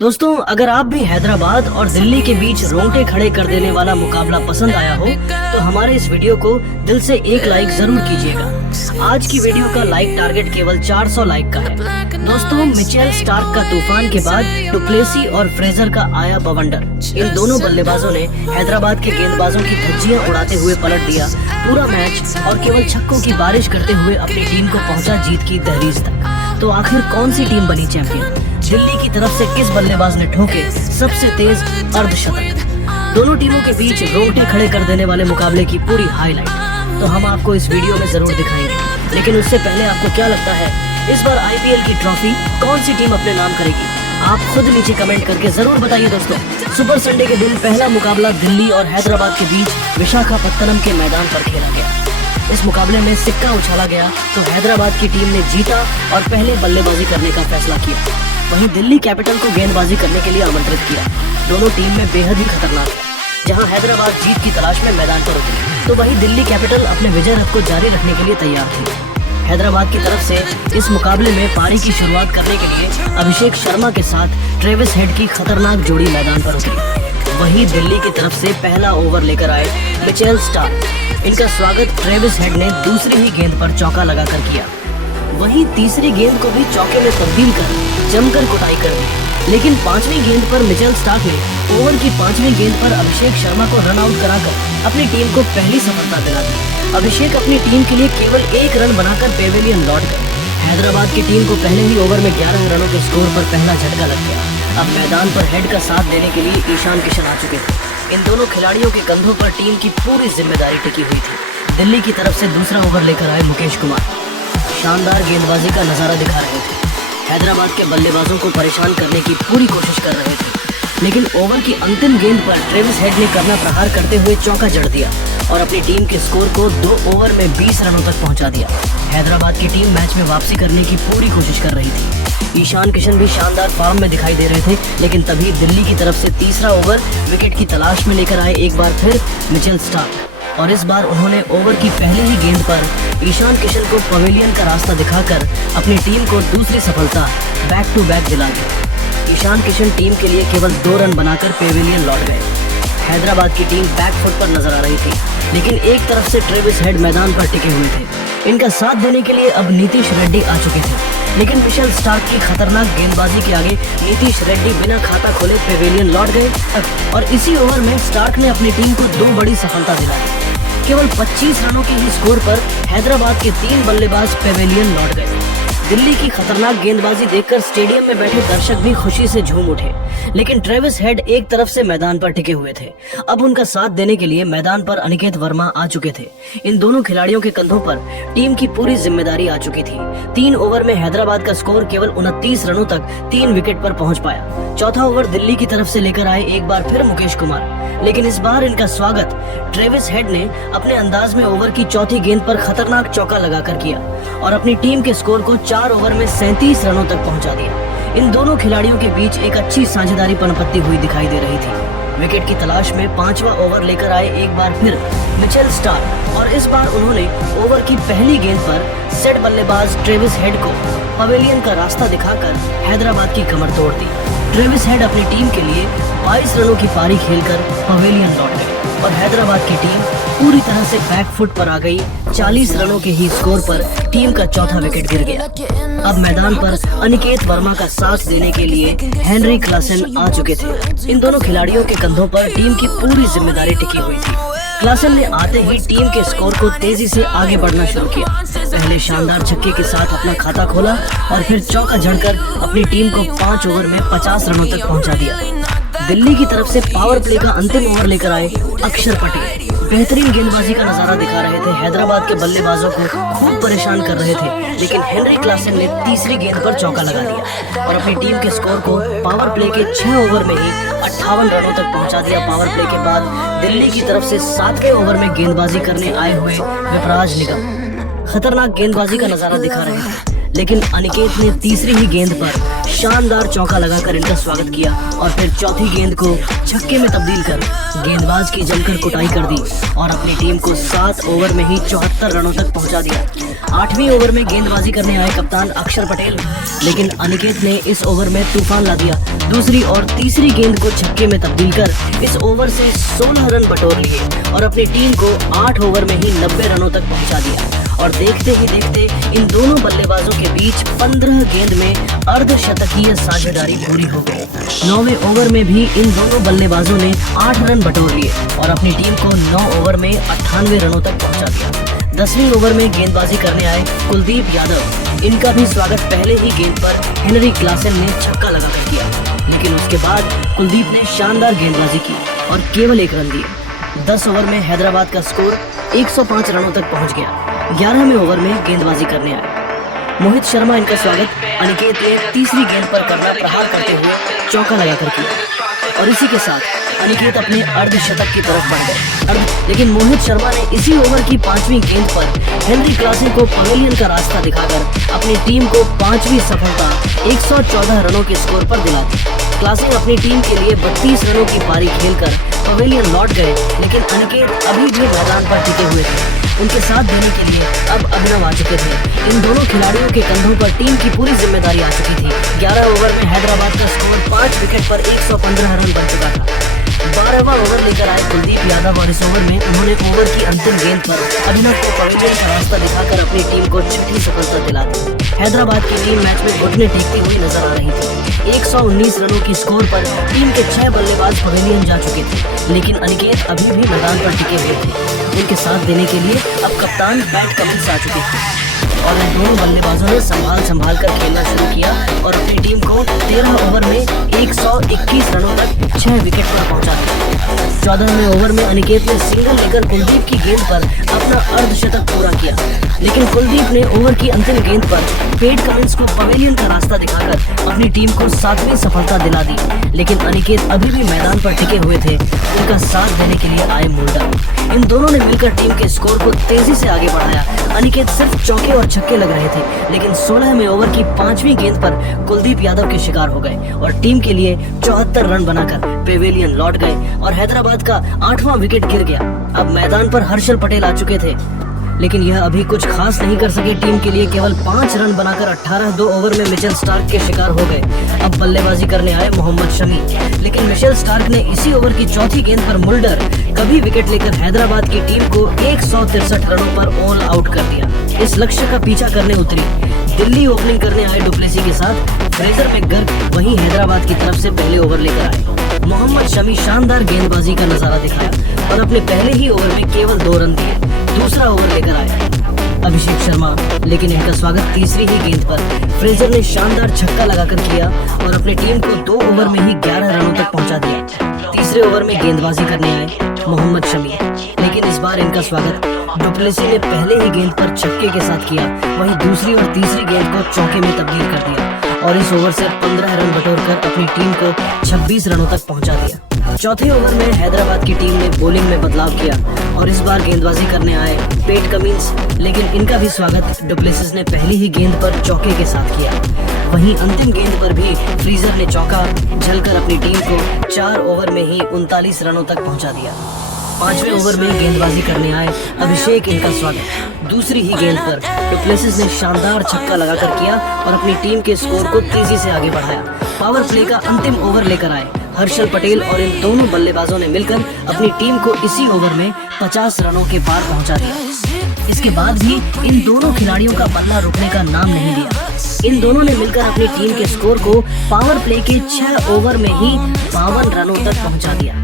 दोस्तों, अगर आप भी हैदराबाद और दिल्ली के बीच रोंगटे खड़े कर देने वाला मुकाबला पसंद आया हो तो हमारे इस वीडियो को दिल से एक लाइक जरूर कीजिएगा। आज की वीडियो का लाइक टारगेट केवल 400 लाइक का है। दोस्तों, मिचेल स्टार्क का तूफान के बाद डुप्लेसी और फ्रेजर का आया बवंडर। इन दोनों बल्लेबाजों ने हैदराबाद के गेंदबाजों की धज्जियां उड़ाते हुए पलट दिया पूरा मैच और केवल छक्कों की बारिश करते हुए अपनी टीम को पहुंचा जीत की दहलीज तक। तो आखिर कौन सी टीम बनी चैंपियन? दिल्ली की तरफ से किस बल्लेबाज ने ठोके सबसे तेज अर्धशतक? दोनों टीमों के बीच रोंगटे खड़े कर देने वाले मुकाबले की पूरी हाईलाइट तो हम आपको इस वीडियो में जरूर दिखाएंगे। लेकिन उससे पहले आपको क्या लगता है इस बार आईपीएल की ट्रॉफी कौन सी टीम अपने नाम करेगी? आप खुद नीचे कमेंट करके जरूर बताइए। दोस्तों, सुपर संडे के दिन पहला मुकाबला दिल्ली और हैदराबाद के बीच विशाखापत्तनम के मैदान पर खेला गया। इस मुकाबले में सिक्का उछाला गया तो हैदराबाद की टीम ने जीता और पहले बल्लेबाजी करने का फैसला किया। वहीं दिल्ली कैपिटल को गेंदबाजी करने के लिए आमंत्रित किया। दोनों टीम में बेहद ही खतरनाक है। जहां हैदराबाद जीत की तलाश में मैदान पर उतरी तो वहीं दिल्ली कैपिटल अपने विजय रथ को जारी रखने के लिए तैयार थी। हैदराबाद की तरफ से इस मुकाबले में पारी की शुरुआत करने के लिए अभिषेक शर्मा के साथ ट्रेविस हेड की खतरनाक जोड़ी मैदान पर उतरी। वहीं दिल्ली की तरफ से पहला ओवर लेकर आए मिचेल स्टार्क। इनका स्वागत ट्रेविस हेड ने दूसरी ही गेंद पर चौका लगाकर किया। वहीं तीसरी गेंद को भी चौके में तब्दील कर जमकर कुटाई कर दी। लेकिन पांचवी गेंद पर मिचेल स्टार्क ने ओवर की पांचवी गेंद पर अभिषेक शर्मा को रन आउट कराकर अपनी टीम को पहली सफलता दिला दी। अभिषेक अपनी टीम के लिए केवल 1 रन बनाकर पेविलियन लौट गए। हैदराबाद की टीम को पहले ही ओवर में 11 रनों के स्कोर पर पहला झटका लग गया। अब मैदान पर हेड का साथ देने के लिए ईशान किशन आ चुके थे। इन दोनों खिलाड़ियों के कंधों पर टीम की पूरी जिम्मेदारी टिकी हुई थी। दिल्ली की तरफ से दूसरा ओवर लेकर आए मुकेश कुमार शानदार गेंदबाजी का नजारा दिखा रहे थे। हैदराबाद के बल्लेबाजों को परेशान करने की पूरी कोशिश कर रहे थे। लेकिन ओवर की अंतिम गेंद पर ट्रेविस हेड ने करना प्रहार करते हुए चौका जड़ दिया और अपनी टीम के स्कोर को 2 ओवर में 20 रनों तक पहुंचा दिया। हैदराबाद की टीम मैच में वापसी करने की पूरी कोशिश कर रही थी। ईशान किशन भी शानदार फॉर्म में दिखाई दे रहे थे। लेकिन तभी दिल्ली की तरफ से तीसरा ओवर विकेट की तलाश में लेकर आए एक बार फिर मिचेल स्टार्क और इस बार उन्होंने ओवर की पहली ही गेंद पर ईशान किशन को पवेलियन का रास्ता दिखाकर अपनी टीम को दूसरी सफलता बैक टू बैक दिला दी। ईशान किशन टीम के लिए केवल 2 रन बनाकर पेविलियन लौट गए। हैदराबाद की टीम बैकफुट पर नजर आ रही थी। लेकिन एक तरफ से ट्रेविस हेड मैदान पर टिके हुए थे। इनका साथ देने के लिए अब नीतीश रेड्डी आ चुके थे। लेकिन मिचेल स्टार्क की खतरनाक गेंदबाजी के आगे नीतीश रेड्डी बिना खाता खोले पेविलियन लौट गए और इसी ओवर में स्टार्क ने अपनी टीम को 2 बड़ी सफलता दिलाई। केवल 25 रनों के ही स्कोर पर हैदराबाद के 3 बल्लेबाज पेविलियन लौट गए। दिल्ली की खतरनाक गेंदबाजी देखकर स्टेडियम में बैठे दर्शक भी खुशी से झूम उठे। लेकिन ट्रेविस हेड एक तरफ से मैदान पर टिके हुए थे। अब उनका साथ देने के लिए मैदान पर अनिकेत वर्मा आ चुके थे। इन दोनों खिलाड़ियों के कंधों पर टीम की पूरी जिम्मेदारी आ चुकी थी। 3 ओवर में हैदराबाद का स्कोर केवल 29 रनों तक 3 विकेट पर पहुंच पाया। चौथा ओवर दिल्ली की तरफ से लेकर आए एक बार फिर मुकेश कुमार। लेकिन इस बार इनका स्वागत ट्रेविस हेड ने अपने अंदाज में ओवर की चौथी गेंद पर खतरनाक चौका लगाकर किया और अपनी टीम के स्कोर को 4 ओवर में 37 रनों तक पहुंचा दिया। इन दोनों खिलाड़ियों के बीच एक अच्छी साझेदारी पनपती हुई दिखाई दे रही थी। विकेट की तलाश में 5वां ओवर लेकर आए एक बार फिर मिचेल स्टार्क और इस बार उन्होंने ओवर की पहली गेंद पर सेट बल्लेबाज ट्रेविस हेड को पवेलियन का रास्ता दिखाकर हैदराबाद की कमर तोड़ दी। ट्रेविस हेड अपनी टीम के लिए 22 रनों की पारी खेलकर पवेलियन लौट गए और हैदराबाद की टीम पूरी तरह से बैकफुट पर आ गई। 40 रनों के ही स्कोर पर टीम का चौथा विकेट गिर गया। अब मैदान पर अनिकेत वर्मा का साथ देने के लिए हेनरी क्लासन आ चुके थे। इन दोनों खिलाड़ियों के कंधों पर टीम की पूरी जिम्मेदारी टिकी हुई थी। क्लासन ने आते ही टीम के स्कोर को तेजी से आगे बढ़ना शुरू किया। पहले शानदार छक्के के साथ अपना खाता खोला और फिर चौका जड़कर अपनी टीम को 5 ओवर में 50 रनों तक पहुंचा दिया। दिल्ली की तरफ से पावर प्ले का अंतिम ओवर लेकर आए अक्षर पटेल बेहतरीन गेंदबाजी का नजारा दिखा रहे थे। हैदराबाद के बल्लेबाजों को खूब परेशान कर रहे थे। लेकिन हेनरी क्लासन ने तीसरी गेंद पर चौका लगा दिया और अपनी टीम के स्कोर को पावर प्ले के 6 ओवर में ही 58 रनों तक पहुंचा दिया। पावर प्ले के बाद दिल्ली की तरफ से 7वें ओवर में गेंदबाजी करने आए हुए विपराज निगम खतरनाक गेंदबाजी का नजारा दिखा रहे थे। लेकिन अनिकेत ने तीसरी ही गेंद पर शानदार चौका लगाकर इनका स्वागत किया और फिर चौथी गेंद को छक्के में तब्दील कर गेंदबाज की जमकर कुटाई कर दी और अपनी टीम को 7 ओवर में ही 74 रनों तक पहुंचा दिया। 8वीं ओवर में गेंदबाजी करने आए कप्तान अक्षर पटेल, लेकिन अनिकेत ने इस ओवर में तूफान ला दिया। दूसरी और तीसरी गेंद को छक्के में तब्दील कर इस ओवर से 16 रन बटोर लिए और अपनी टीम को 8 ओवर में ही 90 रनों तक पहुंचा दिया। और देखते ही देखते इन दोनों बल्लेबाजों के बीच 15 गेंद में अर्धशतकीय साझेदारी पूरी हो गई। 9वें ओवर में भी इन दोनों बल्लेबाजों ने 8 रन बटोर लिए और अपनी टीम को 9 ओवर में 98 रनों तक पहुंचा दिया। 10वीं ओवर में गेंदबाजी करने आए कुलदीप यादव। इनका भी स्वागत पहले ही गेंद पर हेनरी क्लासन ने छक्का लगाकर किया, लेकिन उसके बाद कुलदीप ने शानदार गेंदबाजी की और केवल 1 रन दिए। 10 ओवर में हैदराबाद का स्कोर 105 रनों तक पहुंच गया। 11वें ओवर में गेंदबाजी करने आए मोहित शर्मा। इनका स्वागत अनिकेत ने तीसरी गेंद पर करना प्रहार करते हुए चौका लगाकर किया और इसी के साथ अनिकेत अपने अर्धशतक की तरफ बढ़ गए। लेकिन मोहित शर्मा ने इसी ओवर की 5वीं गेंद पर हेनरी क्लासन को पवेलियन का रास्ता दिखाकर अपनी टीम को 5वीं सफलता 114 रनों के स्कोर पर दिला दी। क्लासन अपनी टीम के लिए 32 रनों की पारी खेलकर पवेलियन लौट गए, लेकिन अनिकेत अभी भी मैदान पर टिके हुए थे। उनके साथ देने के लिए अब अभिनव आ चुके थे। इन दोनों खिलाड़ियों के कंधों पर टीम की पूरी जिम्मेदारी आ चुकी थी। 11 ओवर में हैदराबाद का स्कोर 5 विकेट पर 115 रन बन चुका था। 12वां ओवर लेकर आए कुलदीप यादव और इस ओवर में उन्होंने ओवर की अंतिम गेंद पर अभिनव को पवेलियन का रास्ता दिखाकर अपनी टीम को 6ठी सफलता दिला दी। हैदराबाद की टीम मैच में घुटने टेकती हुई नजर आ रही थी। 119 रनों की स्कोर पर टीम के 6 बल्लेबाज पवेलियन जा चुके थे, लेकिन अनिकेत अभी भी मैदान पर टिके हुए थे। उनके साथ देने के लिए अब कप्तान पैट कमिंस आ चुके थे और इन दोनों बल्लेबाजों ने संभाल कर खेलना शुरू किया और अपनी टीम को 13 ओवर में 121 रनों तक 6 विकेट पर पहुंचा दिया। 14वें ओवर में अनिकेत ने सिंगल लेकर कुलदीप की गेंद पर अपना अर्धशतक पूरा किया, लेकिन कुलदीप ने ओवर की अंतिम गेंद पर पैट कमिंस को पवेलियन का रास्ता दिखाकर अपनी टीम को 7वीं सफलता दिला दी। लेकिन अनिकेत अभी भी मैदान पर टिके हुए थे। उनका साथ देने के लिए आए मुल्डा। इन दोनों ने मिलकर टीम के स्कोर को तेजी से आगे बढ़ाया। अनिकेत सिर्फ चौके और छक्के लग रहे थे, लेकिन 16वें ओवर की 5वीं गेंद पर कुलदीप यादव के शिकार हो गए और टीम के लिए 74 रन बनाकर पेवेलियन लौट गए और हैदराबाद का 8वां विकेट गिर गया। अब मैदान पर हर्षल पटेल आ चुके थे, लेकिन यह अभी कुछ खास नहीं कर सके। टीम के लिए केवल 5 रन बनाकर 18 ओवर में मिचेल स्टार्क के शिकार हो गए। अब बल्लेबाजी करने आए मोहम्मद शमी, लेकिन मिचेल स्टार्क ने इसी ओवर की चौथी गेंद पर मुल्डर कभी विकेट लेकर हैदराबाद की टीम को 163 रनों पर ऑल आउट कर दिया। इस लक्ष्य का पीछा करने उतरी दिल्ली ओपनिंग करने आए डुप्लेसी के साथ फ्रेजर मैकगर्क वहीं हैदराबाद की तरफ से पहले ओवर लेकर आए। मोहम्मद शमी शानदार गेंदबाजी का नजारा दिखाया और अपने पहले ही ओवर में केवल 2 रन दिए। दूसरा ओवर लेकर आए अभिषेक शर्मा, लेकिन इनका स्वागत तीसरी ही गेंद पर फ्रेजर ने शानदार छक्का लगाकर किया और अपनी टीम को 2 ओवर में ही 11 रनों तक पहुंचा दिया। तीसरे ओवर में गेंदबाजी करने आए मोहम्मद शमी, लेकिन इस बार इनका स्वागत डुप्लेसी ने पहले ही गेंद पर छक्के के साथ किया। वहीं दूसरी और तीसरी गेंद को चौके में तब्दील कर दिया और इस ओवर से 15 रन बटोरकर अपनी टीम को 26 रनों तक पहुंचा दिया। चौथे ओवर में हैदराबाद की टीम ने बॉलिंग में बदलाव किया और इस बार गेंदबाजी करने आए पैट कमिंस, लेकिन इनका भी स्वागत डुप्लेसिस ने पहली ही गेंद पर चौके के साथ किया। वहीं अंतिम गेंद पर भी फ्रीजर ने चौका झलकर अपनी टीम को 4 ओवर में ही 39 रनों तक पहुंचा दिया। 5वें ओवर में गेंदबाजी करने आए अभिषेक, इनका स्वागत दूसरी ही गेंद पर डुप्लेसिस ने शानदार छक्का लगाकर किया और अपनी टीम के स्कोर को तेजी से आगे बढ़ाया। पावर प्ले का अंतिम ओवर लेकर आए हर्षल पटेल और इन दोनों बल्लेबाजों ने मिलकर अपनी टीम को इसी ओवर में 50 रनों के पार पहुंचा दिया। इसके बाद भी इन दोनों खिलाड़ियों का पल्ला रुकने का नाम नहीं लिया। इन दोनों ने मिलकर अपनी टीम के स्कोर को पावर प्ले के 6 ओवर में ही 52 रनों तक पहुंचा दिया।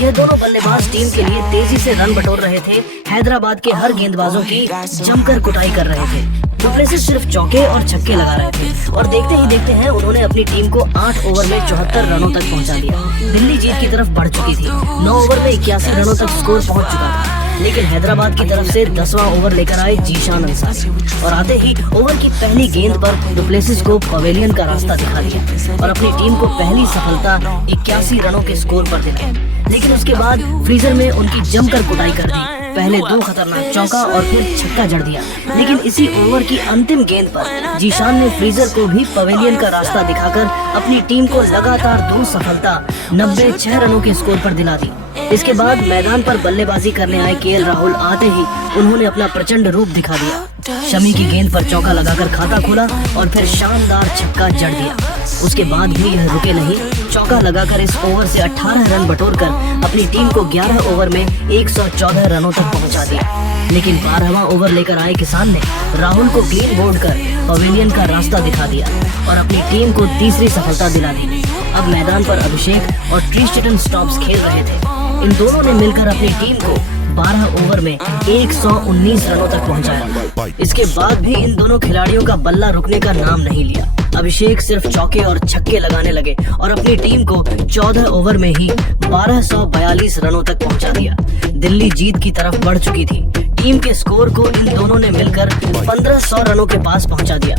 यह दोनों बल्लेबाज टीम के लिए तेजी से रन बटोर रहे थे। हैदराबाद के हर गेंदबाजों की जमकर कुटाई कर रहे थे। डुप्लेसिस सिर्फ चौके और छक्के लगा रहे थे और देखते ही देखते हैं उन्होंने अपनी टीम को 8 ओवर में 74 रनों तक पहुंचा दिया। दिल्ली जीत की तरफ बढ़ चुकी थी। 9 ओवर में 81 रनों तक स्कोर पहुंच चुका था, लेकिन हैदराबाद की तरफ से 10वां ओवर लेकर आए जीशान अंसारी और आते ही ओवर की पहली गेंद पर डुप्लेसिस को पवेलियन का रास्ता दिखा दिया और अपनी टीम को पहली सफलता 81 रनों के स्कोर पर दिलाई। लेकिन उसके बाद फ्रीजर में उनकी जमकर कुटाई कर दी पहले 2 खतरनाक चौका और फिर छक्का जड़ दिया, लेकिन इसी ओवर की अंतिम गेंद पर जीशान ने फ्रीजर को भी पवेलियन का रास्ता दिखाकर अपनी टीम को लगातार 2 सफलता 96 रनों के स्कोर पर दिला दी। इसके बाद मैदान पर बल्लेबाजी करने आए केएल राहुल आते ही उन्होंने अपना प्रचंड रूप दिखा दिया। शमी की गेंद पर चौका लगाकर खाता खोला और फिर शानदार छक्का जड़ दिया। उसके बाद भी यह रुके नहीं, चौका लगाकर इस ओवर से 18 रन बटोरकर अपनी टीम को 11 ओवर में 114 रनों तक पहुंचा दिया। लेकिन 12वां ओवर लेकर आए किसान ने राहुल को क्लीन बोल्ड कर पवेलियन का रास्ता दिखा दिया और अपनी टीम को तीसरी सफलता दिला दी। अब मैदान पर अभिषेक और ट्रिस्टन स्टॉप्स खेल रहे थे। इन दोनों ने मिलकर अपनी टीम को 12 ओवर में 119 रनों तक पहुंचाया। इसके बाद भी इन दोनों खिलाड़ियों का बल्ला रुकने का नाम नहीं लिया। अभिषेक सिर्फ चौके और छक्के लगाने लगे और अपनी टीम को 14 ओवर में ही 1242 रनों तक पहुंचा दिया। दिल्ली जीत की तरफ बढ़ चुकी थी। टीम के स्कोर को इन दोनों ने मिलकर 1500 रनों के पास पहुंचा दिया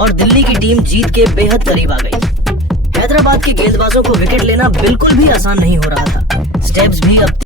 और दिल्ली की टीम जीत के बेहद करीब आ गई। हैदराबाद के गेंदबाजों को विकेट लेना बिल्कुल भी आसान नहीं हो रहा था। स्टेप्स भी अब